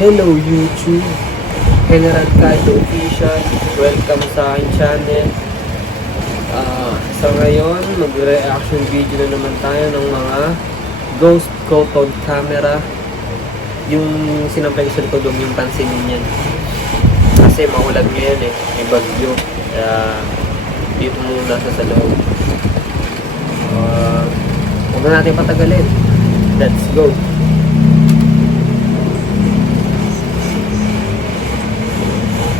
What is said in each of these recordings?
Hello YouTube! General Kaido Official, welcome sa aking channel. Sa ngayon, mag-reaction video na naman tayo ng mga ghost photo camera. Yung sinampay sa likod doon, yung pansinin yan. Kasi maulan ngayon may bagyo. Kaya dito muna sa loob. Huwag na natin patagalin. Let's go!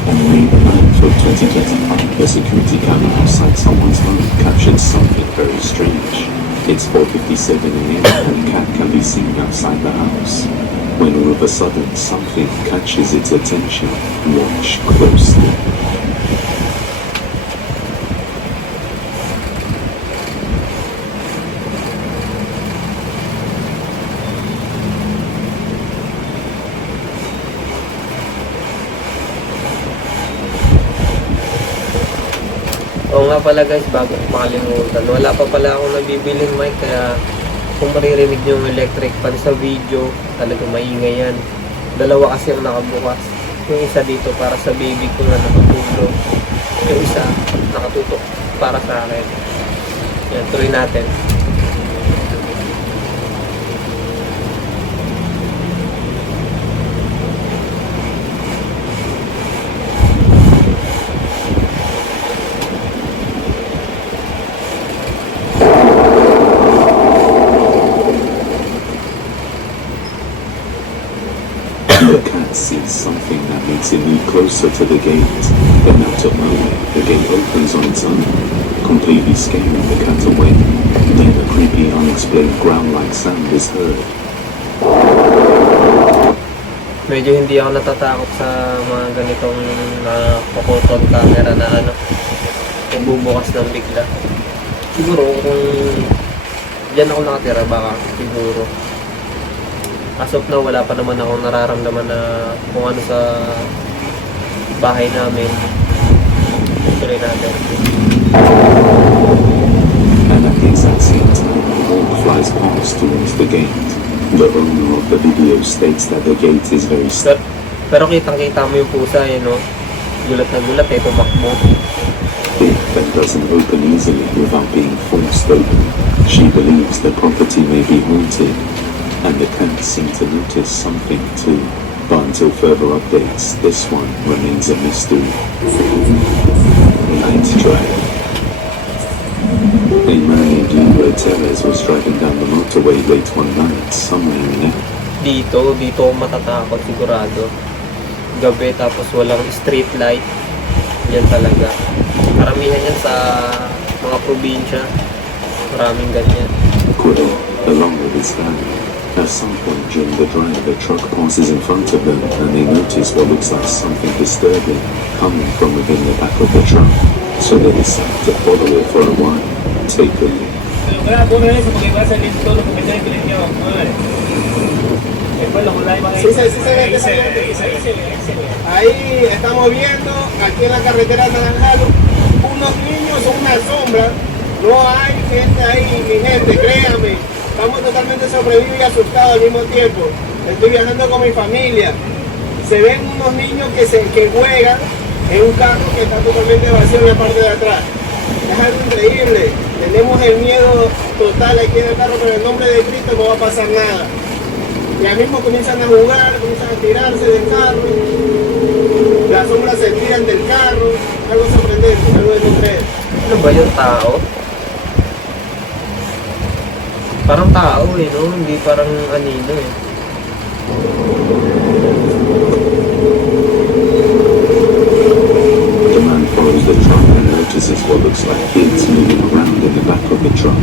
On May the 9th of 2025, the security camera outside someone's home captured something very strange. It's 4:57 a.m. and a cat can be seen outside the house. When all of a sudden something catches its attention, watch closely. Oo nga pala guys, bago ko makalimutan, wala pa pala akong nabibiling mic, kaya kung maririnig nyo yung electric fan sa video, talagang maingay yan. Dalawa kasi ang nakabukas. Yung isa dito para sa baby ko na nakatulog, yung isa nakatutok para sa akin. Yan, tuloy natin. The cat sees something that makes it move closer to the gate. Then out of nowhere, the gate opens on its own, completely scaring the cat away. Then a creepy, unexplained growl-like sound is heard. Medyo hindi ako natatakot sa mga ganitong photon camera na kung bubukas ng bigla. Siguro kung diyan ako nakatira, baka siguro. As of now, wala pa naman akong nararamdaman na kung ano sa bahay namin. Tuloy natin. And at the exact same time, a hawk flies past towards the gate. The owner of the video states that the gate is very steep. Pero kitang-kita mo yung pusa no? Gulat na gulat tumakbo. And doesn't open easily without being forced open. She believes the property may be haunted, and the cat seemed to notice something too. But until further updates, this one remains a mystery. Night drive. A man named Leo Teres was driving down the motorway late one night somewhere in there. Dito ako matatakot sigurado. Gabi tapos walang street light. Yan talaga. Karamihan yan sa mga probinsya. Maraming ganyan. Kudo, along with his family. At some point during the drive, a truck passes in front of them and they notice what looks like something disturbing coming from within the back of the truck. So they decide to follow it for a while. Take a look. Ahí estamos viendo, aquí en la carretera Naranjalo, unos niños, una sombra, no hay gente ahí, mi gente, créanme. Estamos totalmente sobrevividos y asustados al mismo tiempo. Estoy viajando con mi familia. Se ven unos niños que juegan en un carro que está totalmente vacío en la parte de atrás. Es algo increíble. Tenemos el miedo total aquí en el carro, pero en el nombre de Cristo no va a pasar nada. Ya mismo comienzan a jugar, comienzan a tirarse del carro. Las sombras se tiran del carro. Algo sorprendente, algo de no creer. Ano ba yung tao? Parang tao no? Hindi parang anino The man follows the truck and notices what looks like kids moving around in the back of the truck.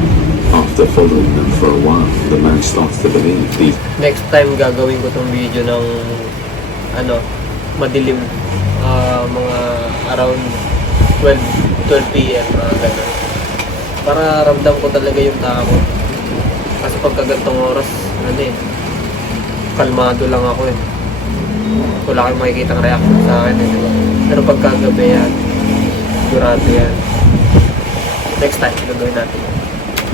After following them for a while, the man starts to believe these. Next time gagawin ko tong video ng madilim, mga around 12 PM, mga ganun. Para ramdam ko talaga yung takot. Kasi pagka gantong oras, kalmado lang ako Wala kayong makikita ng reaction sa akin diba? Pero pagka gabi yan, sigurado yan. Next time, gagawin natin.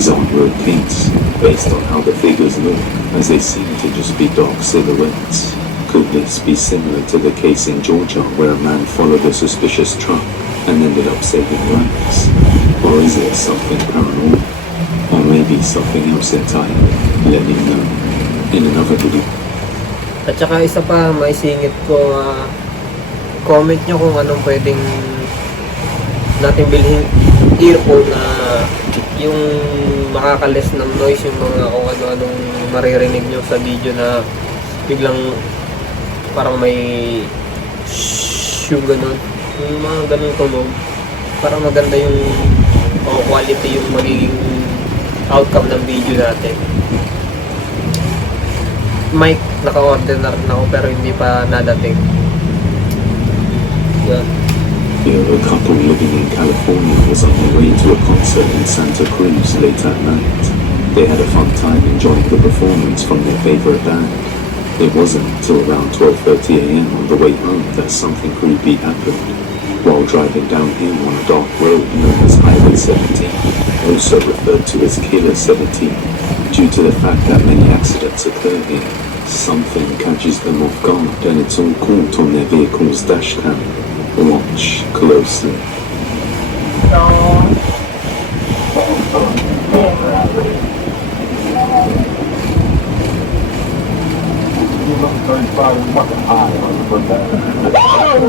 Some routines based on how the figures look, as they seem to just be dark silhouettes. Could this be similar to the case in Georgia where a man followed a suspicious truck and ended up saving lives? Or is it something paranormal? Or maybe something else entirely? Let me know in another video. At saka isa pa, maisingit ko, comment nyo kung anong pwedeng natin bilhin earphone na yung makakalis ng noise, yung mga kung ano-anong maririnig nyo sa video na biglang parang may yung ganun, yung mga ganun tunog, parang maganda yung quality yung magiging outcome ng video natin. Mic, naka-order na rin ako pero hindi pa nadating. Yeah. A couple living in California was on their way to a concert in Santa Cruz late at night. They had a fun time enjoying the performance from their favorite band. It wasn't until around 12:30 a.m. on the way home that something creepy happened. While driving downhill on a dark road known as Highway 17, also referred to as Killer 17, due to the fact that many accidents occur here, something catches them off guard and it's all caught on their vehicle's dashcam. Watch closely.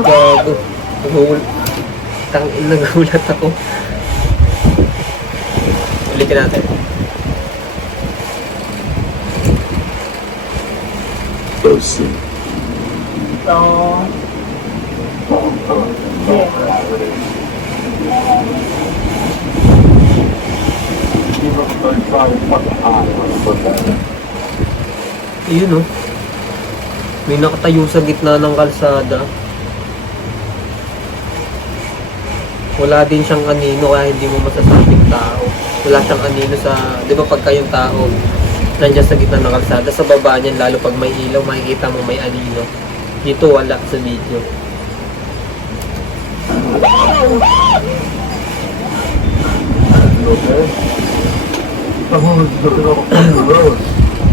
Gago. Nagulat ako. Ulitin natin. Closely. Ayun, oh. May nakatayo sa gitna ng kalsada. Wala din siyang anino kaya hindi mo masasabing tao. Wala siyang anino sa, di ba pagka yung tao nandiyan sa gitna ng kalsada, sa baba niyan, lalo pag may ilaw, makikita mo may anino. Dito wala sa video.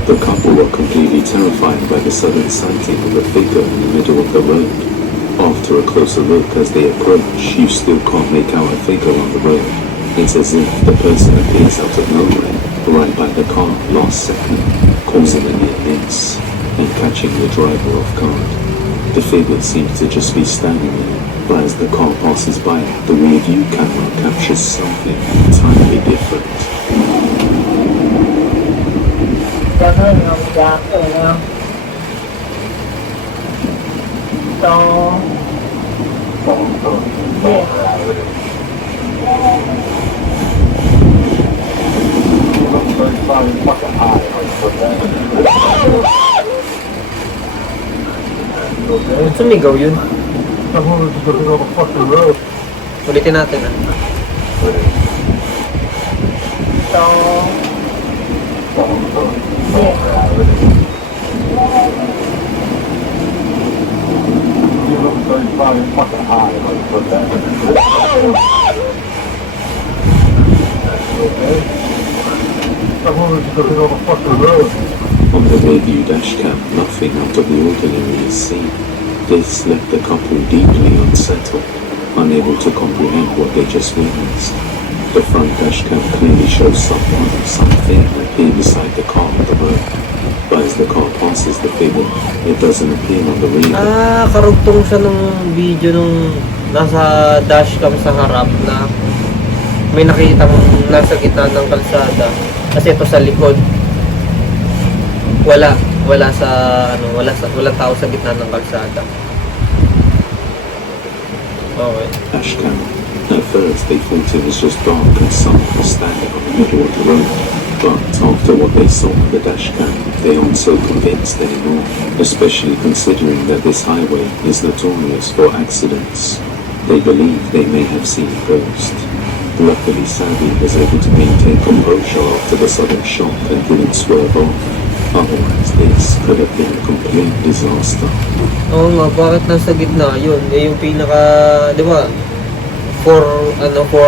The couple were completely terrified by the sudden sighting of a figure in the middle of the road. After a closer look as they approach, you still can't make out a figure on the road. It's as if the person appears out of nowhere, right by the car last second, causing a near miss and catching the driver off guard. The figure seems to just be standing there, but as the car passes by, the rear view camera captures something entirely different. Sumigaw yun. Ulitin natin, ah. On the rearview dashcam, nothing out of the ordinary is seen. This left the couple deeply unsettled, unable to comprehend what they just witnessed. The front dashcam clearly shows someone or something appear beside the car on the road. But as the car passes the figure, it doesn't appear on the rear. Karugtong siya ng video nung nasa dashcam sa harap na may nakita mong nasa gitna ng kalsada. Kasi ito sa likod. Wala tao sa gitna ng kalsada. Okay. Dashcam. At first they thought it was just dark and someone was standing on the middle of the road. But after what they saw on the dashcam, they aren't so convinced anymore, especially considering that this highway is notorious for accidents. They believe they may have seen a ghost. Luckily, Savvy was able to maintain composure after the sudden shock and didn't swerve off. Otherwise, this could have been a complete disaster. Oo nga, bakit nasa gitna yun? Yung pinaka, di ba, four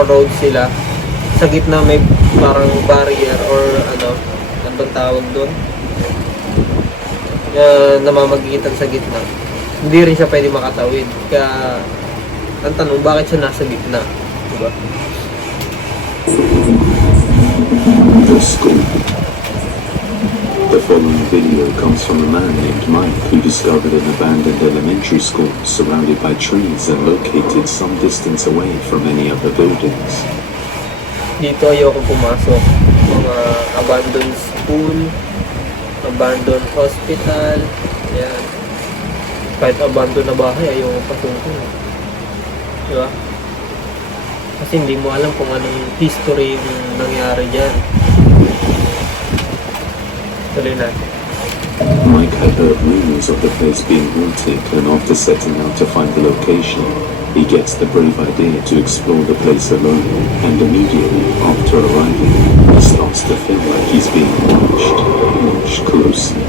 roads sila. Sa gitna may parang barrier or ano bang tawag doon? namamagitan sa gitna. Hindi rin siya pwede makatawid. Kaya, ang tanong, bakit siya nasa gitna? Diba? The school. The following video comes from a man named Mike who discovered an abandoned elementary school surrounded by trees and located some distance away from any other buildings. Dito ayoko pumasok. Mga abandoned school, abandoned hospital, yan. Kahit abandoned na bahay, ayoko pasukin. Diba? Kasi hindi mo alam kung anong history yung nangyari dyan. Tuloy natin. Mike had heard rumors of the place being haunted, and after setting out to find the location, he gets the brave idea to explore the place alone, and immediately after arriving, he starts to feel like he's being watched closely.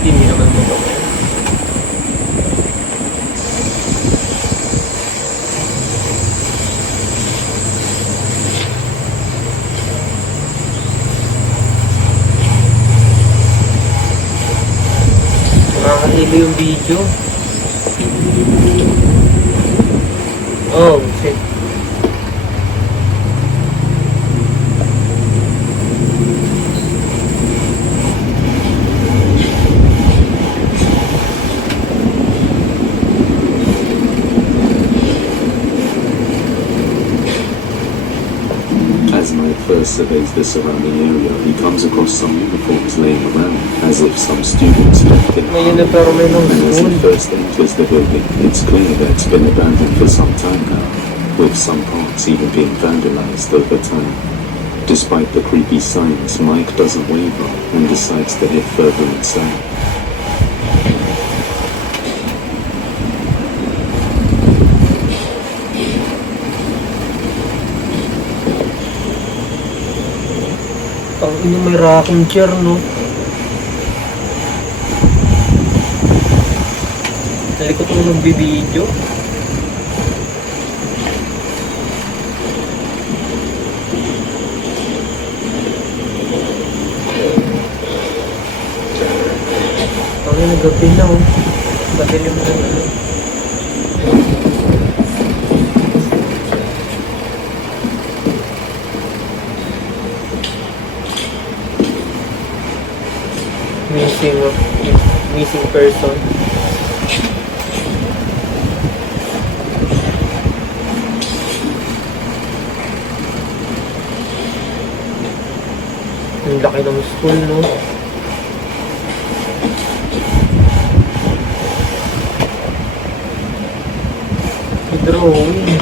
Hindi naman mo ba? Nakakahilo yung video. Oh, shit. As Mike first surveys the surrounding area, he comes across some uniforms laying around, as if some students left in May uniform may nung And as he school. first enters the building, it's clear that it's been abandoned for some time now, with some parts even being vandalized over time. Despite the creepy signs, Mike doesn't waver and decides to head further inside. Ang ino may rocking chair, no? Sa likod ko nagbibideo. Ang ino gabi na, oh. Madilim na ano. Missing person. Ang laki ng school, no? Drawing.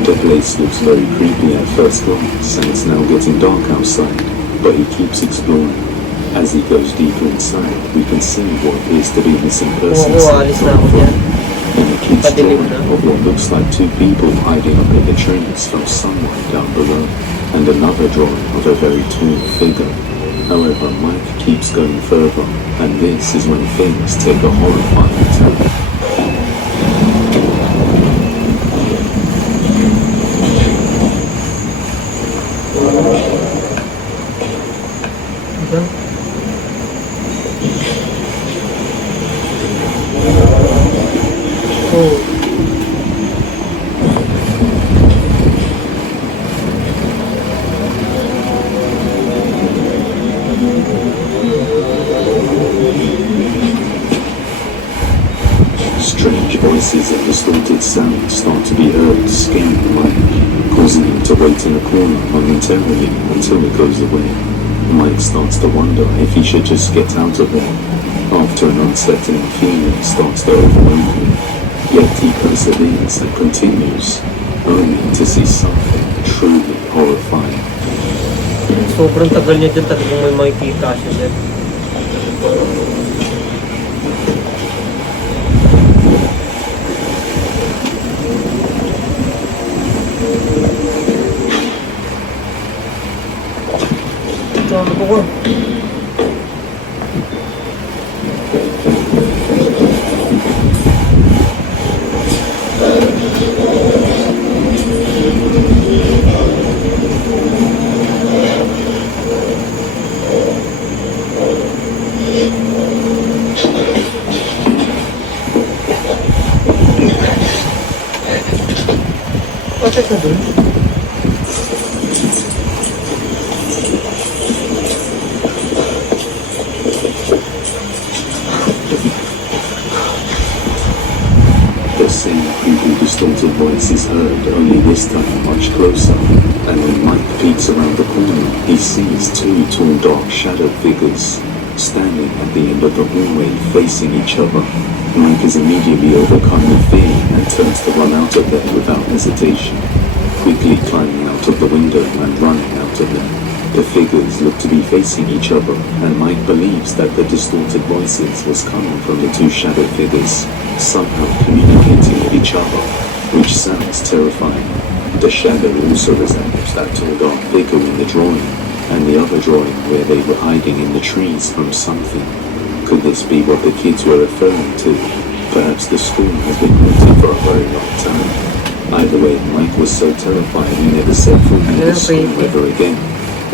The place looks very creepy at first glance, and it's now getting dark outside, but he keeps exploring. As he goes deeper inside, we can see what appears to be missing persons Alis na ako dyan. and he keeps Padilim drawing na. of what looks like two people hiding under the trees from someone down below, and another drawing of a very tall figure. However, Mike keeps going further, and this is when things take a horrifying turn. Diba? Oh. Strange voices and distorted sounds start to be heard, scaring Mike, causing him to wait in a corner momentarily until it goes away. Mike starts to wonder if he should just get out of there, after an unsettling feeling starts to overwhelm him. Yet he perseveres and continues, only to see something truly horrifying. Sobrang tagal niya dyan, talagang may makikita siya dyan. Ano ko? Bakit na dun? The same creepy distorted voice is heard, only this time much closer, and when Mike peeks around the corner, he sees two tall dark shadowed figures standing at the end of the hallway facing each other. Mike is immediately overcome with fear and turns to run out of there without hesitation, quickly climbing out of the window and running out of there. The figures look to be facing each other, and Mike believes that the distorted voices was coming from the two shadow figures, somehow communicating with each other, which sounds terrifying. The shadow also resembles that tall dark figure in the drawing, and the other drawing where they were hiding in the trees from something. Could this be what the kids were referring to? Perhaps the storm has been haunted for a very long time. Either way, Mike was so terrified he never set foot in the storm ever again,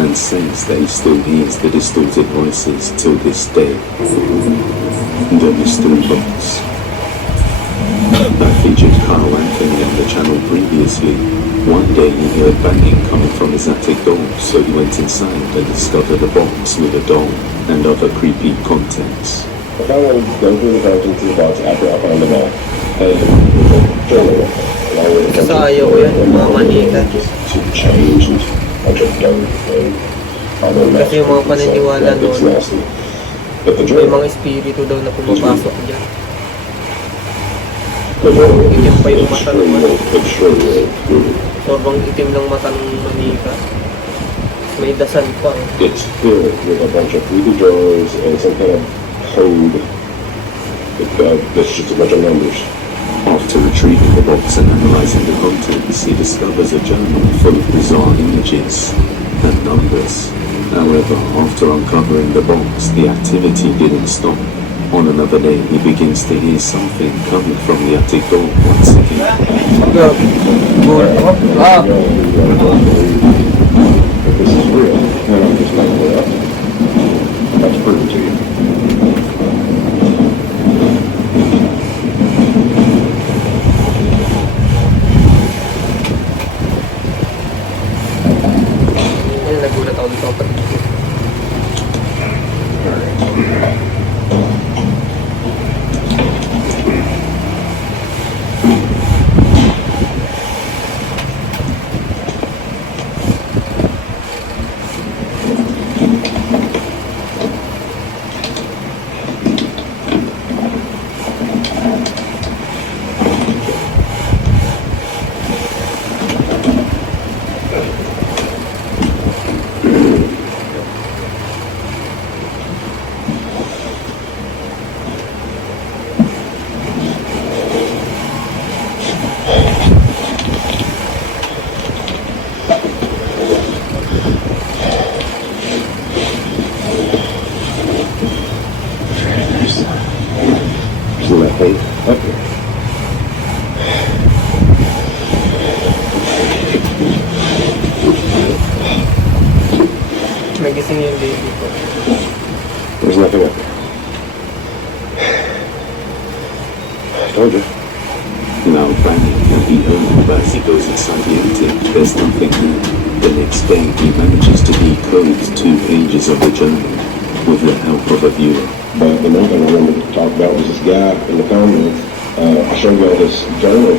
and says that he still hears the distorted voices till this day. The Mystery Box. That featured Carl Anthony on the channel previously. One day he heard banging coming from his attic door, so he went inside and discovered a box with a doll and other creepy contents. I found one go through the contents of the box after I found them all. And it was a journal. Sa ayaw ko yan, mga manika. To change and I just don't know. Kasi yung mga paniniwala It's doon, nasty. But the may journal, mga espiritu daw na pumapasok dyan. the journal Itim pa yung mata naman. extremely good. Sobrang itim ng mata ng manika. May dasal pa. It's filled with a bunch of creepy drawings and some kind of code. That's just a bunch of numbers. After retrieving the box and analyzing the contents, he discovers a journal full of bizarre images and numbers. However, after uncovering the box, the activity didn't stop. On another day, he begins to hear something coming from the attic door once again. Ah! If this is real, then I'm just making it up. Let's prove it to you. Ayun, nagulat ako dito kapag So that thing up here. may gising yung baby ko. There's nothing up there. I told you. Loud banging can be heard, but as he goes inside the attic, there's nothing there. The next day, he manages to decode 2 pages of the journal with the help of a viewer. But the main thing I wanted to talk about was this guy in the comments. I showed y'all this journal.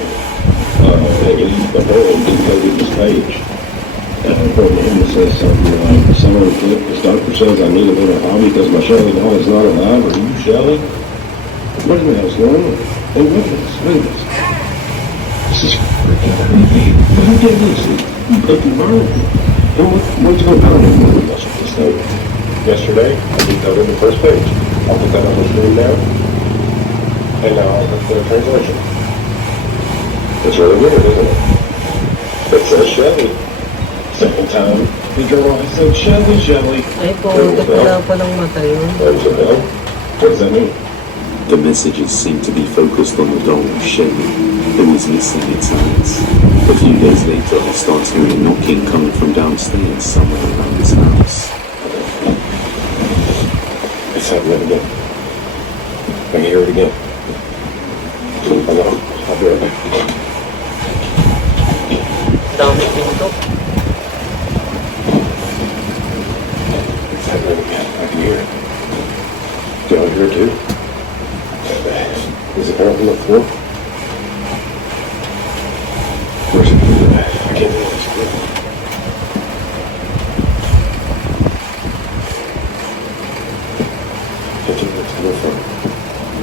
The whole decoded this page. According to him, it says something like, "Someone click. This doctor says I need a little hobby because my Shelly doll is not alive. Are you Shelly? What in the hell's going on? Hey, look at this. Look at this. This is freaking crazy. Who did this? You fucking burned it. And what's going on in the muscle this thing? Yesterday, I decoded the first page. I'll put that on the screen now. And now I'll put the translation. It's really weird, isn't it? It says Chevy. Second time, the journal has said Chevy, Chevy. Ay, pumunta pala palang mata yun. There's a bell. What does that mean? The messages seem to be focused on the doll, Shelly, who is missing its eyes. A few days later, he starts hearing knocking coming from downstairs somewhere around his house. It's happening again. I can hear it again. Hold on. I'll be right back. Dami pinto. It's happening again. I can hear it. Do y'all hear it too? Is it out on the floor? Where's it coming from? I can't do this.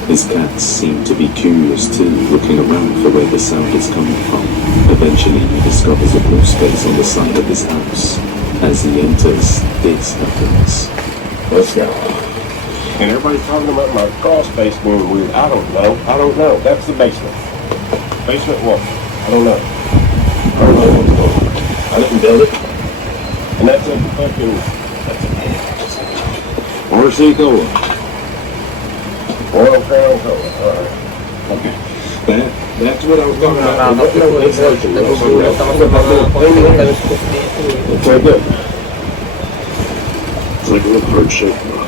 His cats seem to be curious too, looking around for where the sound is coming from. Eventually, he discovers a blue space on the side of his house. As he enters, this happens. Let's go. And everybody's talking about my crawl space being weird. I don't know. That's the basement. Basement what? I don't know. I don't know what's going on. I didn't build it. And that's a fucking... RC Cola. Oil Crown Cola. Alright. Okay. That's what I was talking about. Nakakapito eh. Nagugulat ako sa mga pagkakaluskos dito eh. It's all good. It's like a little heart-shaped box.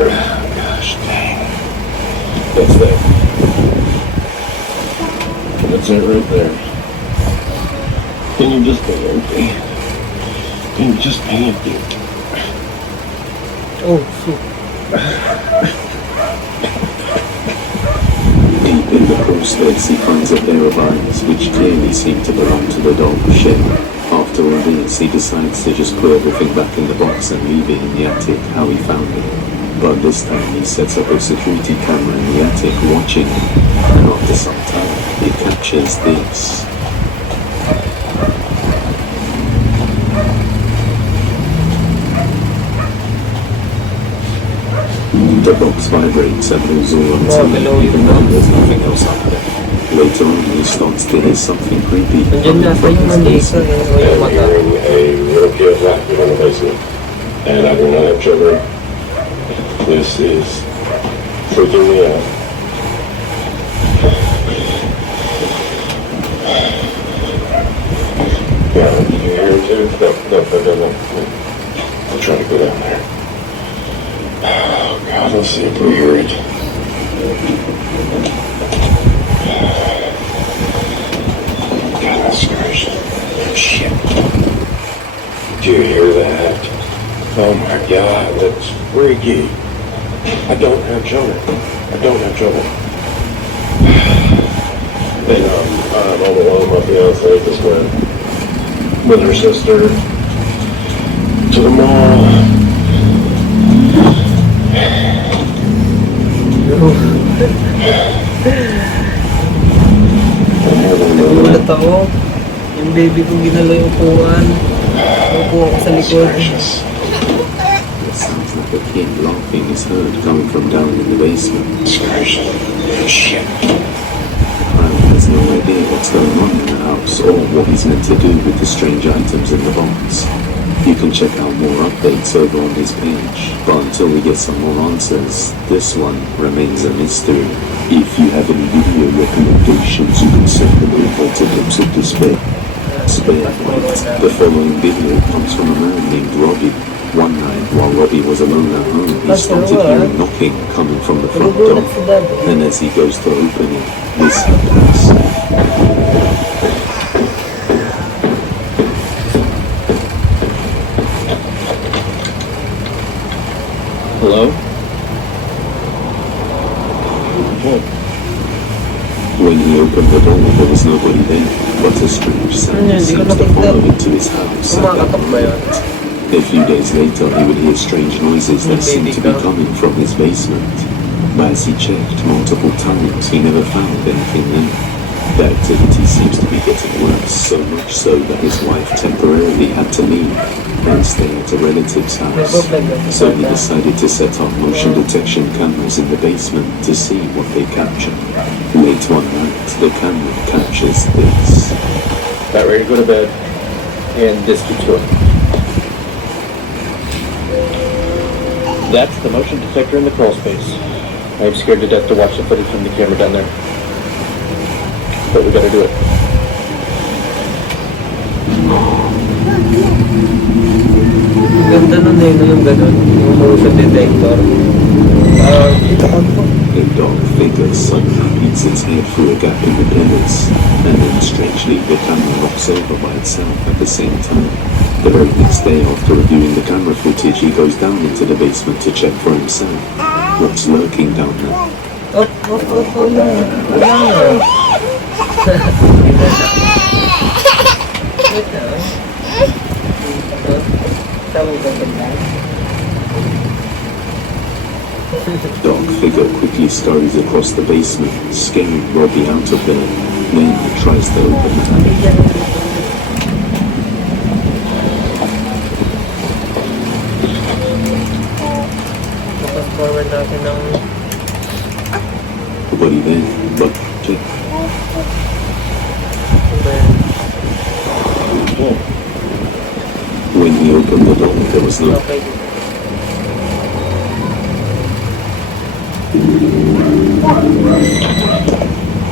Gosh dang. That's that. That's it right there. Can you just be empty? Can you just be empty? Oh, shoot. Deep in the crawl space, he finds a pair of eyes, which clearly seem to belong to the dog, Shelly. After all this, he decides to just put everything back in the box and leave it in the attic how he found it. But this time he sets up a security camera in the attic watching him, and after some time, it captures this. The box vibrates and moves all on its own, even though there's nothing else up there. Later on, he starts to hear something creepy Nandiyan coming nasa from yung his mandika basement. eh. O yung I'm mata. hearing a little kid laughing in the basement. And I do not have children. This is freaking me out. Yeah, did you hear it too? No. I'll try to go down there. Oh God, let's see if we hear it. God, that's scary. Shit. Do you hear that? Oh my God, that's freaky. I don't have children. And I'm all alone. My fiance just went with her sister to the mall. Nagulat ako. Yung baby ko ginalo yung upuan. Upo ako sa likod. It sounds like a kid laughing is heard coming from down in the basement. Shit. Crowd has no idea what's going on in the house or what he's meant to do with the strange items in the box. You can check out more updates over on his page, but until we get some more answers, this one remains a mystery. If you have any video recommendations, you can send them over to Lips of Despair. The following video comes from a man named Robbie. One night, while Robbie was alone at home, he started hearing knocking coming from the front door. And as he goes to open it, this happens. Hello? When he opened the door, there was nobody there, but a strange sound seems to follow into his house at that moment. A few days later, he would hear strange noises that seemed to be coming from his basement. But as he checked multiple times, he never found anything there. The activity seems to be getting worse, so much so that his wife temporarily had to leave and stay at a relative's house. So he decided to set up motion detection cameras in the basement to see what they capture. Late one night, the camera captures this. About ready to go to bed, and this keeps going. That's the motion detector in the crawl space. I'm scared to death to watch the footage from the camera down there. But we gotta do it. Ganda nun eh, yung ganun, yung motion detector. A dark figure suddenly peeks its head through a gap in the pillars, and then strangely the camera knocks over by itself at the same time. The very next day, after reviewing the camera footage, he goes down into the basement to check for himself what's lurking down there. Dark figure quickly scurries across the basement, scaring Robbie out of there. Then he tries to open the hatch. Forward natin ng Nobody there, but check. When he opened the door, there was no. okay.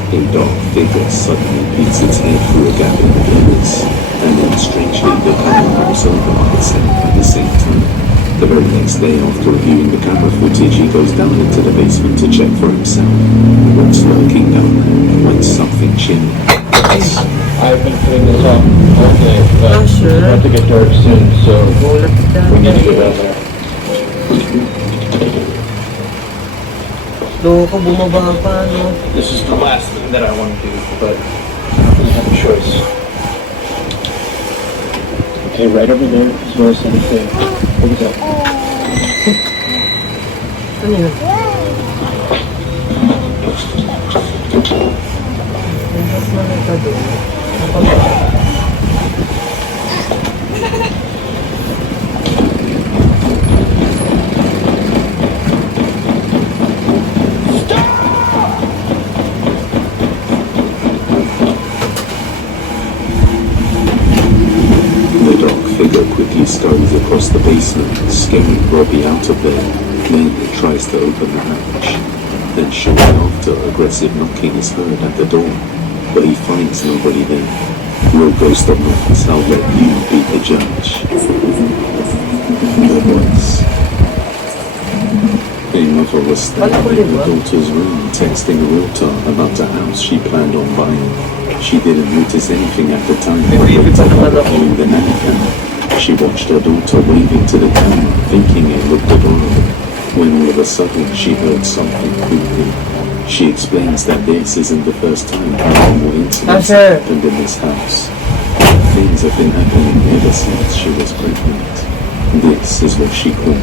A dark figure suddenly peeks its head through a gap in the pillars, and then strangely the camera moves over by itself at the same time. The very next day, after reviewing the camera footage, he goes down into the basement to check for himself what's lurking down there when something chilling. I've been putting this off all day, but it's sure. about to get dark soon, so Gulat ka. we need to go down there. Loko, bumaba pa, no? This is the last thing that I want to do, but I don't really have a choice. Okay, right over there is where I said the thing. Look at that. Ano yun? Mas malay ka doon. Quickly scurries across the basement, scaring Robbie out of there. Then he tries to open the hatch. Then shortly after, aggressive knocking is heard at the door, but he finds nobody there. Real ghost of knocks, I'll let you be the judge. Your voice. A mother was standing in her daughter's room, texting a realtor about a house she planned on buying. She didn't notice anything at the time, but looked at her holding the mannequin. She watched her daughter waving to the camera, thinking it looked adorable, when all of a sudden she heard something creepy. She explains that this isn't the first time paranormal incidents have happened in this house. Things have been happening ever since she was pregnant. This is what she called.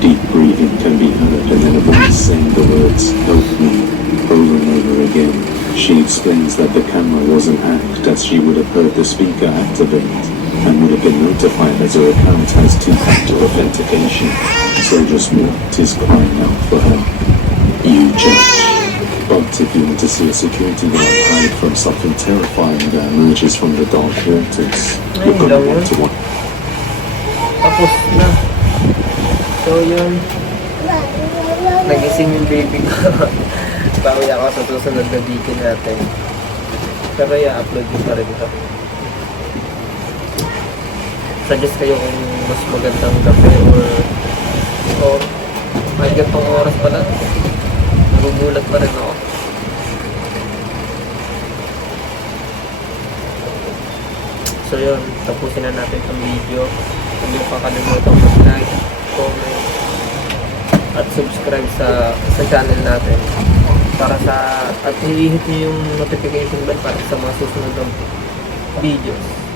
Deep breathing can be heard and then a voice saying the words, "Help me," over and over again. She explains that the camera wasn't hacked as she would have heard the speaker activate and would have been notified as her account has two-factor authentication. So just what is crying out for help? You judge. But if you want to see a security guard hide from something terrifying that emerges from the dark waters, you're gonna want to watch. Tapos na. So yun. Nagising yung baby ko. Bawi ako sa susunod na video natin. Pero i-upload ko pa rin ito. Suggest kayo kung mas magandang kape or kahit gantong oras pa lang. Nagugulat pa rin ako. So yun, tapusin na natin itong video. Huwag niyo pakalimutan mag-like, comment, at subscribe sa channel natin. para sa at i-hit nyo yung notification bell para sa mga susunod na videos.